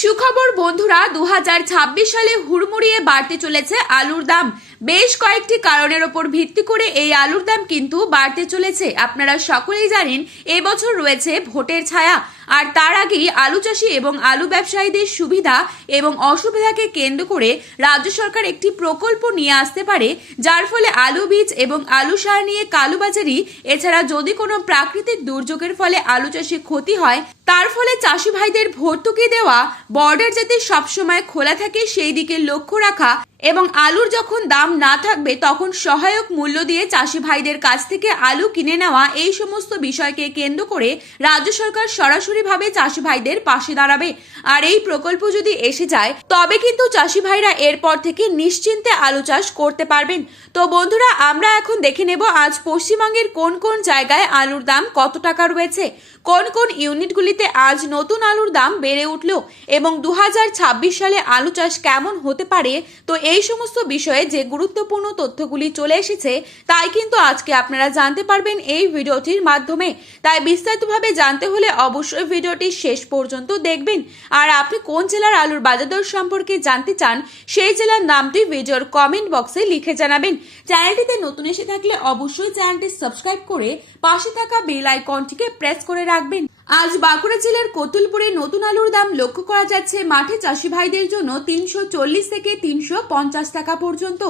সুখবর বন্ধুরা, 2026 সালে হুড়মুড়িয়ে বাড়তে চলেছে আলুর দাম। বেশ কয়েকটি কারণের ওপর ভিত্তি করে এই আলুর দাম কিন্তু বাড়তে চলেছে। আপনারা সকলেই জানেন এবছর রয়েছে ভোটের ছায়া, আর তার আগেই আলু চাষি এবং আলু ব্যবসায়ীদের সুবিধা এবং অসুবিধাকে কেন্দ্র করে রাজ্য সরকার একটি প্রকল্প নিয়ে আসতে পারে, যার ফলে আলু বীজ এবং আলু সার নিয়ে কালোবাজারি, এছাড়া যদি কোনো প্রাকৃতিক দুর্যোগের ফলে আলু চাষে ক্ষতি হয় তার ফলে চাষি ভাইদের ভর্তুকি দেওয়া, বর্ডার যাতে সবসময় খোলা থাকে সেই দিকে লক্ষ্য রাখা এবং আলুর যখন দাম না থাকবে তখন সহায়ক মূল্য দিয়ে চাষি ভাইদের কাছ থেকে আলু কিনে নেওয়া, এই সমস্ত বিষয়কে কেন্দ্র করে রাজ্য সরকার সরাসরিভাবে চাষি ভাইদের পাশে দাঁড়াবে। আর এই প্রকল্প যদি এসে যায় তবে কিন্তু চাষি ভাইরা এরপর থেকে নিশ্চিন্তে আলু চাষ করতে পারবেন। তো বন্ধুরা, আমরা এখন দেখে নেব আজ পশ্চিমবঙ্গের কোন কোন জায়গায় আলুর দাম কত টাকা রয়েছে, কোন কোন ইউনিটগুলিতে আজ নতুন আলুর দাম বেড়ে উঠল এবং 2026 সালে আলু চাষ কেমন হতে পারে। তো এই সমস্ত বিষয়ে যে গুরুত্বপূর্ণ তথ্যগুলি চলে এসেছে তাই কিন্তু আজকে আপনারা জানতে পারবেন এই ভিডিওটির মাধ্যমে। তাই বিস্তারিতভাবে জানতে হলে অবশ্যই ভিডিওটি শেষ পর্যন্ত দেখবেন। আর আপনি কোন জেলার আলুর বাজার দর সম্পর্কে জানতে চান সেই জেলার নামটি ভিডিওর কমেন্ট বক্সে লিখে জানাবেন। চ্যানেলটিতে নতুন এসে থাকলে অবশ্যই চ্যানেলটি সাবস্ক্রাইব করে পাশে থাকা বেল আইকনটিকে প্রেস করে রাখবেন। আজ বাঁকুড়া জেলার কতুলপুরে নতুন আলুর দাম লক্ষ্য করা যাচ্ছে মাঠে চাষি ভাইদের জন্য 340 থেকে 350 টাকা পর্যন্ত।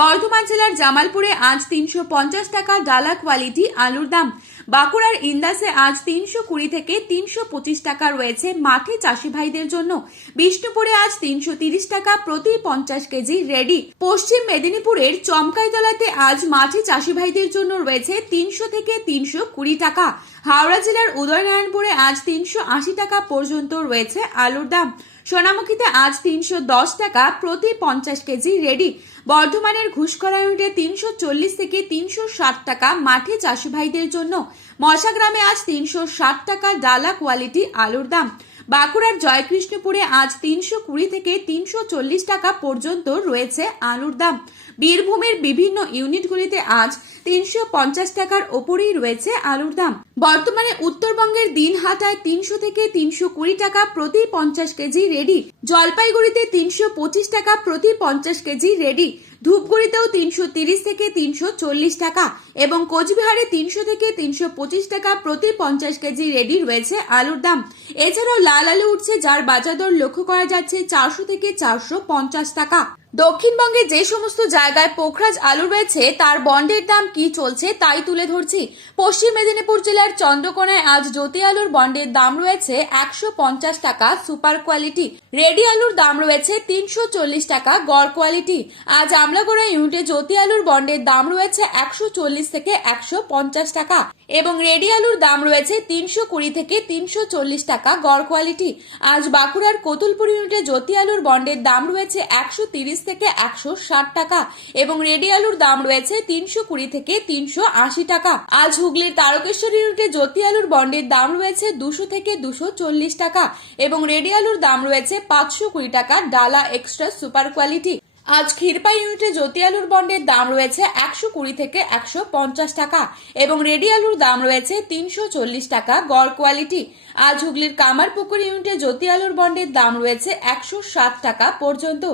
বর্ধমান জেলার জামালপুরে আজ 350 টাকা ডালা কোয়ালিটি আলুর দাম। বাঁকুড়ার ইন্দাসে আজ 320 থেকে 325 টাকা রয়েছে মাঠে চাষি ভাইদের জন্য। বিষ্ণুপুরে আজ 330 টাকা প্রতি 50 কেজি রেডি। পশ্চিম মেদিনীপুরের চমকাইতলাতে আজ মাঠে চাষি ভাইদের জন্য রয়েছে 300 থেকে 320 টাকা। হাওড়া জেলার উদয়নারায়ণপুরে আজ 380 টাকা পর্যন্ত রয়েছে আলুর দাম। সোনামুখীতে আজ 310 টাকা প্রতি 50 কেজি রেডি। বর্ধমানের ঘুষকরা ইউনিটে 340 থেকে 360 টাকা মাঠে চাষি ভাইদের জন্য। মশাগ্রামে আজ 360 টাকা ডালা কোয়ালিটি আলুর দাম। বাঁকুড়ার জয়কৃষ্ণপুরে আজ 320 থেকে 340 টাকা পর্যন্ত রয়েছে আলুর দাম। বীরভূমের বিভিন্ন ইউনিটগুলিতে আজ 350 টাকার ওপরেই রয়েছে আলুর দাম। বর্তমানে উত্তরবঙ্গের দিনহাটায় 300 থেকে 320 টাকা প্রতি 50 কেজি রেডি। জলপাইগুড়িতে 325 টাকা প্রতি 50 কেজি রেডি। ধূপগুড়িতেও 330 থেকে 340 টাকা এবং কোচবিহারে 300 থেকে 325 টাকা প্রতি 50 কেজি রেডি রয়েছে আলুর দাম। এছাড়াও লাল আলু উঠছে, যার বাজার দর লক্ষ্য করা যাচ্ছে 400 থেকে 450 টাকা। দক্ষিণবঙ্গে যে সমস্ত জায়গায় পোখরাজ আলু রয়েছে তার বন্ডের দাম কি চলছে তাই তুলে ধরছি। পশ্চিম মেদিনীপুর জেলার চন্দ্রকোনায় আজ জ্যোতি আলুর বন্ডের দাম রয়েছে 150 টাকা সুপার কোয়ালিটি। রেডি আলুর দাম রয়েছে 340 টাকা গড় কোয়ালিটি। আজ আমলাগোড়া ইউনিটে জ্যোতি আলুর বন্ডের দাম রয়েছে 140 থেকে 150 টাকা এবং রেডি আলুর দাম রয়েছে 320 থেকে 340 টাকা গড় কোয়ালিটি। আজ বাঁকুড়ার কতুলপুর ইউনিটে জ্যোতি আলুর বন্ডের দাম রয়েছে 130 থেকে 160 টাকা এবং রেডি আলুর দাম রয়েছে 320 থেকে 380 টাকা। আজ হুগলির তারকেশ্বর ইউনিটে জ্যোতি আলুর বন্ডের দাম রয়েছে 200 থেকে 240 টাকা এবং রেডি আলুর দাম রয়েছে 520 টাকা ডালা এক্সট্রা সুপার কোয়ালিটি। আজ ক্ষীরপাই ইউনিটে জ্যোতি আলুর বন্ডের দাম রয়েছে 120 থেকে 150 টাকা এবং রেডি আলুর দাম রয়েছে 340 টাকা গড় কোয়ালিটি। আজ হুগলির কামারপুকুর ইউনিটে জ্যোতি আলুর বন্ডের দাম রয়েছে 160 টাকা পর্যন্ত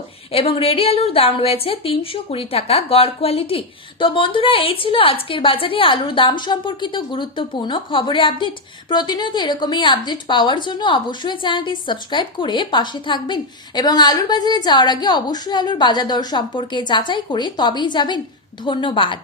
এবং রেডি আলুর দাম রয়েছে 320 টাকা গড় কোয়ালিটি। তো বন্ধুরা, এই ছিল আজকের বাজারে আলুর দাম সম্পর্কিত গুরুত্বপূর্ণ খবরে আপডেট। প্রতিনিয়ত এরকমই আপডেট পাওয়ার জন্য অবশ্যই চ্যানেলটি সাবস্ক্রাইব করে পাশে থাকবেন এবং আলুর বাজারে যাওয়ার আগে অবশ্যই আলুর বাজার দর সম্পর্কে যাচাই করে তবেই যাবেন। ধন্যবাদ।